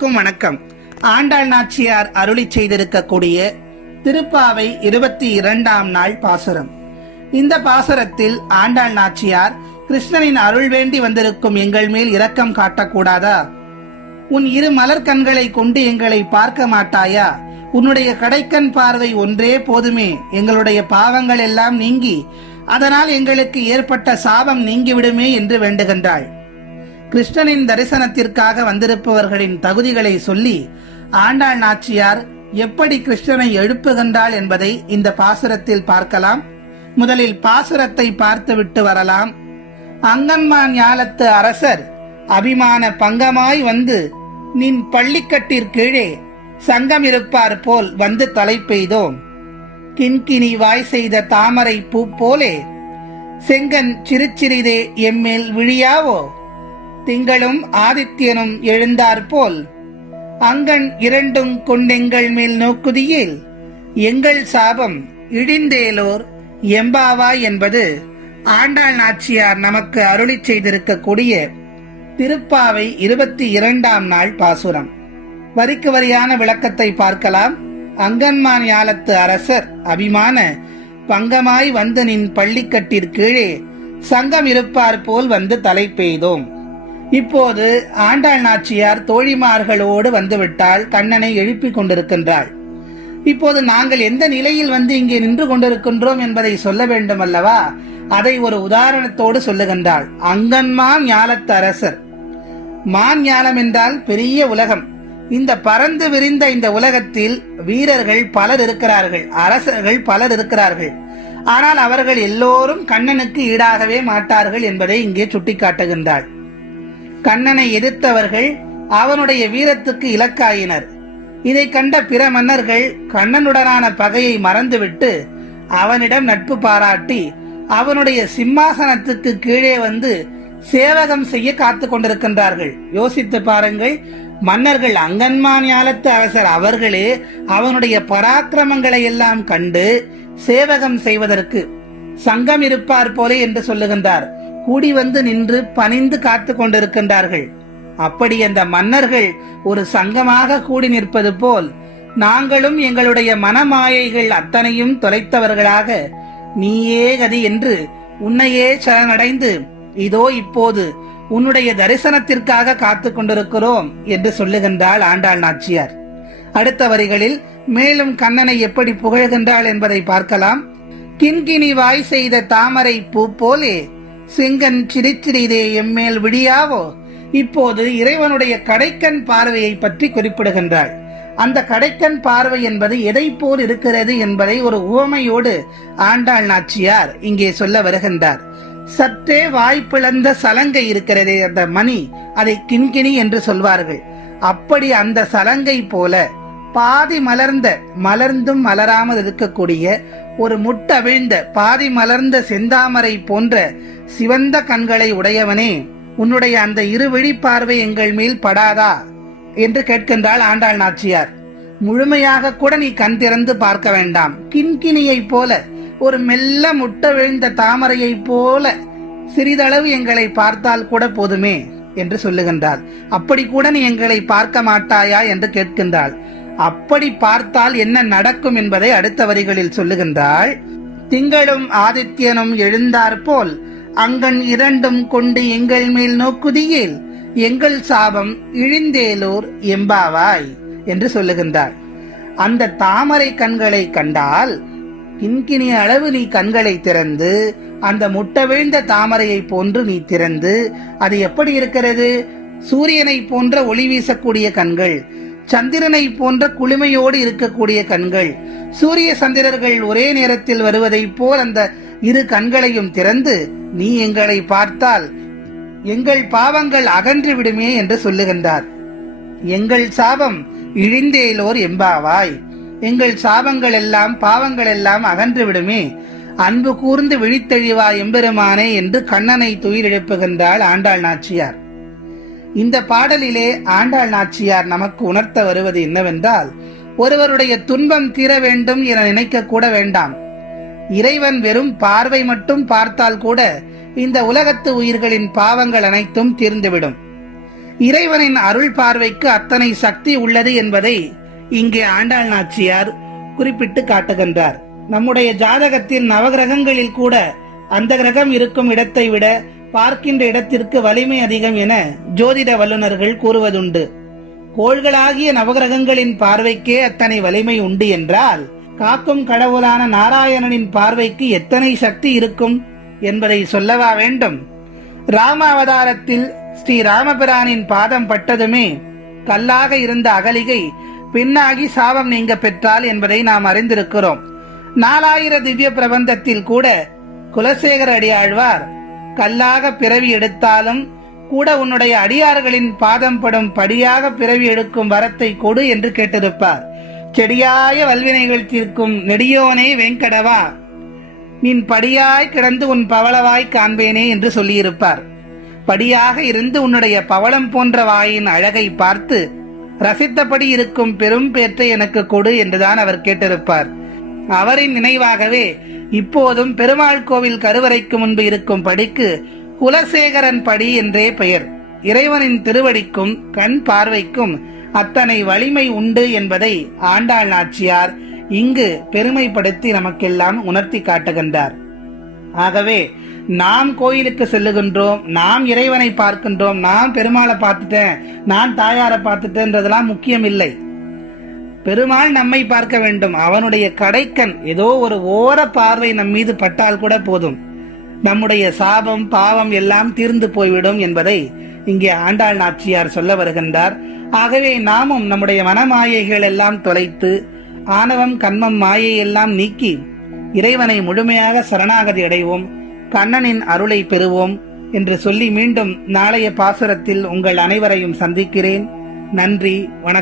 அனைவருக்கும் வணக்கம். ஆண்டாள் நாச்சியார் அருளி செய்திருக்கக்கூடிய திருப்பாவை இருபத்தி இரண்டாம் நாள் பாசுரம். இந்த பாசுரத்தில் ஆண்டாள் நாச்சியார் கிருஷ்ணனின் அருள் வேண்டி வந்திருக்கும் எங்கள் மேல் இரக்கம் காட்டக்கூடாதா? உன் இரு மலர் கண்களை கொண்டு எங்களை பார்க்க மாட்டாயா? உன்னுடைய கடைக்கண் பார்வை ஒன்றே போதுமே. எங்களுடைய பாவங்கள் எல்லாம் நீங்கி அதனால் எங்களுக்கு ஏற்பட்ட சாபம் நீங்கிவிடுமே என்று வேண்டுகின்றாள். கிருஷ்ணனின் தரிசனத்திற்காக வந்திருப்பவர்களின் தகுதிகளை சொல்லி ஆண்டாள் நாச்சியார் எப்படி கிருஷ்ணனை எழுப்புகின்றாள் என்பதை இந்த பாசுரத்தில் பார்க்கலாம். முதலில் பாசுரத்தை பார்த்துவிட்டு வரலாம். அங்கன்மான் ஞாலத்து அரசர் அபிமான பங்கமாய் வந்து நின் பள்ளிக்கட்டிற்கீழே சங்கம் இருப்பார் போல் வந்து தலை பெய்தோம். கிண்கிணி வாய் செய்த தாமரை பூ போலே செங்கன் சிறுச்சிறிதே எம்மேல் விழியாவோ? திங்களும் ஆதித்யனும் எழுந்தாற்போல் அங்கன் இரண்டும் கொண்டெங்கள் மேல் நோக்குதியில் எங்கள் சாபம் இடிந்தேலோர் எம்பாவா என்பது ஆண்டாள் நாச்சியார் நமக்கு அருளி செய்திருக்கக்கூடிய திருப்பாவை இருபத்தி இரண்டாம் நாள் பாசுரம். வரிக்கு வரியான விளக்கத்தை பார்க்கலாம். அங்கன்மான் யாலத்து அரசர் அபிமான பங்கமாய் வந்து நின் பள்ளிக்கட்டிற்கீழே சங்கம் இருப்பார் போல் வந்து தலை பெய்தோம். இப்போது ஆண்டாள் நாச்சியார் தோழிமார்களோடு வந்துவிட்டால் கண்ணனை எழுப்பிக் கொண்டிருக்கின்றாள். இப்போது நாங்கள் எந்த நிலையில் வந்து இங்கே நின்று கொண்டிருக்கின்றோம் என்பதை சொல்ல வேண்டும் அல்லவா அதை ஒரு உதாரணத்தோடு சொல்லுகின்றாள். அங்கன்மா ஞாலத்து அரசர் மான் ஞாலம் என்றால் பெரிய உலகம். இந்த பறந்து விரிந்த இந்த உலகத்தில் வீரர்கள் பலர் இருக்கிறார்கள் அரசர்கள் பலர் இருக்கிறார்கள். ஆனால் அவர்கள் எல்லோரும் கண்ணனுக்கு ஈடாகவே மாட்டார்கள் என்பதை இங்கே சுட்டிக்காட்டுகின்றாள். கண்ணனை எதிர்த்தவர்கள் அவனுடைய வீரத்துக்கு இலக்காயினர். இதை கண்ட பிற மன்னர்கள் கண்ணனுடனான பகையை மறந்துவிட்டு அவனிடம் நட்பு பாராட்டி அவனுடைய சிம்மாசனத்துக்கு கீழே வந்து சேவகம் செய்ய காத்து கொண்டிருக்கின்றார்கள். யோசித்து பாருங்கள் மன்னர்கள் அங்கன்மான் ஞாலத்து அரசர் அவர்களே அவனுடைய பராக்கிரமங்களை எல்லாம் கண்டு சேவகம் செய்வதற்கு சங்கம் இருப்பார் போலே என்று சொல்லுகின்றார். கூடி வந்து நின்று பணிந்து காத்து கொண்டிருக்கின்றார்கள். அப்படி அந்த மன்னர்கள் ஒரு சங்கமாக கூடி நிற்பது போல் நாங்களும் எங்களுடைய மனமாயைகள் அத்தனையும் தொலைத்தவர்களாக நீயே கதி என்று உன்னையே சரணடைந்து இதோ இப்போது உன்னுடைய தரிசனத்திற்காக காத்து கொண்டிருக்கிறோம் என்று சொல்லுகின்றாள் ஆண்டாள் நாச்சியார். அடுத்த வரிகளில் மேலும் கண்ணனை எப்படி புகழ்கின்றாள் என்பதை பார்க்கலாம். கிண்கிணி வாய் செய்த தாமரை பூ போலே செங்கன் சிரிச்சிறிதே எம்மேல் விடியாவோ? இப்போது இறைவனுடைய கடைக்கண் பார்வையை பற்றி குறிப்பிடுகின்றாள். அந்த கடைக்கண் பார்வை என்பது எதை போல் இருக்கிறது என்பதை ஒரு உவமையோடு ஆண்டாள் நாச்சியார் இங்கே சொல்ல வருகின்றார். சற்றே வாய்ப்பிழந்த சலங்கை இருக்கிறதே அந்த மணி அதை கிண்கிணி என்று சொல்வார்கள். அப்படி அந்த சலங்கை போல பாதி மலர்ந்த மலர்ந்தும் மலராமல் இருக்கக்கூடிய ஒரு முட்டவிழ்ந்த பாதி மலர்ந்த செந்தாமரை போன்ற சிவந்த கண்களை உடையவனே உன்னுடைய அந்த இரு பார்வை எங்கள் மேல் படாதா? என்று கேட்கின்றாள் ஆண்டாள் நாச்சியார். முழுமையாக கூட நீ கண் திறந்து பார்க்க வேண்டாம். கிண்கிணியைப் போல ஒரு மெல்ல முட்ட விழுந்த தாமரையைப் போல சிறிதளவு எங்களை பார்த்தால் கூட போதுமே என்று சொல்லுகின்றாள். அப்படி கூட நீ எங்களை பார்க்க மாட்டாயா? என்று கேட்கின்றாள். அப்படி பார்த்தால் என்ன நடக்கும் என்பதை அடுத்த வரிகளில் சொல்லுகின்றாள். திங்களும் ஆதித்யனும் எழுந்தாற்போல் அங்கன் இரண்டும் கொண்டு எங்கள் மேல் நோக்குதியில் எங்கள் சாபம் இழிந்தேலூர் எம்பாவாய் என்று சொல்லுகின்றாள் அந்த தாமரை கண்களை கண்டால் கிண்கிணி அளவு நீ கண்களை திறந்து அந்த முட்ட வீழ்ந்த தாமரையை போன்று நீ திறந்து அது எப்படி இருக்கிறது? சூரியனை போன்ற ஒளி வீசக்கூடிய கண்கள் சந்திரனை போன்ற குளுமையோடு இருக்கக்கூடிய கண்கள். சூரிய சந்திரர்கள் ஒரே நேரத்தில் வருவதைப் போல் அந்த இரு கண்களையும் திறந்து நீ எங்களை பார்த்தால் எங்கள் பாவங்கள் அகன்று விடுமே என்று சொல்லுகின்றார். எங்கள் சாபம் இழிந்தேலோர் எம்பாவாய். எங்கள் சாபங்கள் எல்லாம் பாவங்கள் எல்லாம் அகன்று விடுமே. அன்பு கூர்ந்து விழித்தெழிவா எம்பெருமானே என்று கண்ணனை துயிரெழுப்புகின்றாள் ஆண்டாள் நாச்சியார். இந்த பாடலிலே ஆண்டாள் நாச்சியார் நமக்கு உணர்த்த வருவது என்னவென்றால் ஒருவருடைய துன்பம் தீர வேண்டும் என நினைக்க கூட வேண்டாம். இறைவன் வெறும் பார்வை மட்டும் பார்த்தால் கூட இந்த உலகத்து உயிர்களின் பாவங்கள் அனைத்தும் தீர்ந்துவிடும். இறைவனின் அருள் பார்வைக்கு அத்தனை சக்தி உள்ளது என்பதை இங்கே ஆண்டாள் நாச்சியார் குறிப்பிட்டு காட்டுகின்றார். நம்முடைய ஜாதகத்தில் நவகிரகங்களில் கூட அந்த கிரகம் இருக்கும் இடத்தை விட பார்க்கின்ற இடத்திற்கு வலிமை அதிகம் என ஜோதிட வல்லுநர்கள் கூறுவதுண்டு. கோள்களாகிய நவகிரகங்களின் பார்வைக்கே அத்தனை வலிமை உண்டு என்றால் காக்கும் கடவுளான நாராயணனின் பார்வைக்கு எத்தனை சக்தி இருக்கும் என்பதை சொல்லவா வேண்டும். ராம அவதாரத்தில் ஸ்ரீ ராமபிரானின் பாதம் பட்டதுமே கல்லாக இருந்த அகலிகை பின்னாகி சாபம் நீங்க பெற்றால் என்பதை நாம் அறிந்திருக்கிறோம். நாலாயிர திவ்ய பிரபந்தத்தில் கூட குலசேகர அடியாழ்வார் கல்லாக பிறவி எடுத்தாலும் கூட உன்னுடைய அடியார்களின் பாதம் படும் படியாக பிறவி எடுக்கும் வரத்தை கொடு என்று கேட்டிருப்பார். செடியாய வல்வினைகள் தீர்க்கும் நெடியோனே வெங்கடவா நின் படியாய் கிடந்து உன் பவளவாய் காண்பேனே என்று சொல்லியிருப்பார். படியாக இருந்து உன்னுடைய பவளம் போன்ற வாயின் அழகை பார்த்து ரசித்தபடி இருக்கும் பெரும் பேற்றை எனக்கு கொடு என்றுதான் அவர் கேட்டிருப்பார். அவரின் நினைவாகவே இப்போதும் பெருமாள் கோவில் கருவறைக்கு முன்பு இருக்கும் படிக்கு குலசேகரன் படி என்றே பெயர். இறைவனின் திருவடிக்கும் கண் பார்வைக்கும் அத்தனை வலிமை உண்டு என்பதை ஆண்டாள் நாச்சியார் இங்கு பெருமைப்படுத்தி நமக்கெல்லாம் உணர்த்தி காட்டுகின்றார். ஆகவே நாம் கோயிலுக்கு செல்லுகின்றோம் நாம் இறைவனை பார்க்கின்றோம் நான் பெருமாளை பார்த்துட்டேன் நான் தாயாரை பார்த்துட்டேன்றதெல்லாம் முக்கியம் இல்லை பெருமாள் நம்மை பார்க்க வேண்டும். அவனுடைய கடைக்கண் ஏதோ ஒரு ஓர பார்வை நம் மீது பட்டால் கூட போதும். நம்முடைய சாபம் பாவம் எல்லாம் தீர்ந்து போய்விடும் என்பதை இங்கே ஆண்டாள் நாச்சியார் சொல்ல வருகின்றார். ஆகவே நாமும் நம்முடைய மனமாயைகள் எல்லாம் தொலைத்து ஆணவம் கண்மம் மாயை எல்லாம் நீக்கி இறைவனை முழுமையாக சரணாகதி அடைவோம். கண்ணனின் அருளை பெறுவோம் என்று சொல்லி மீண்டும் நாளைய பாசுரத்தில் உங்கள் அனைவரையும் சந்திக்கிறேன். நன்றி வணக்கம்.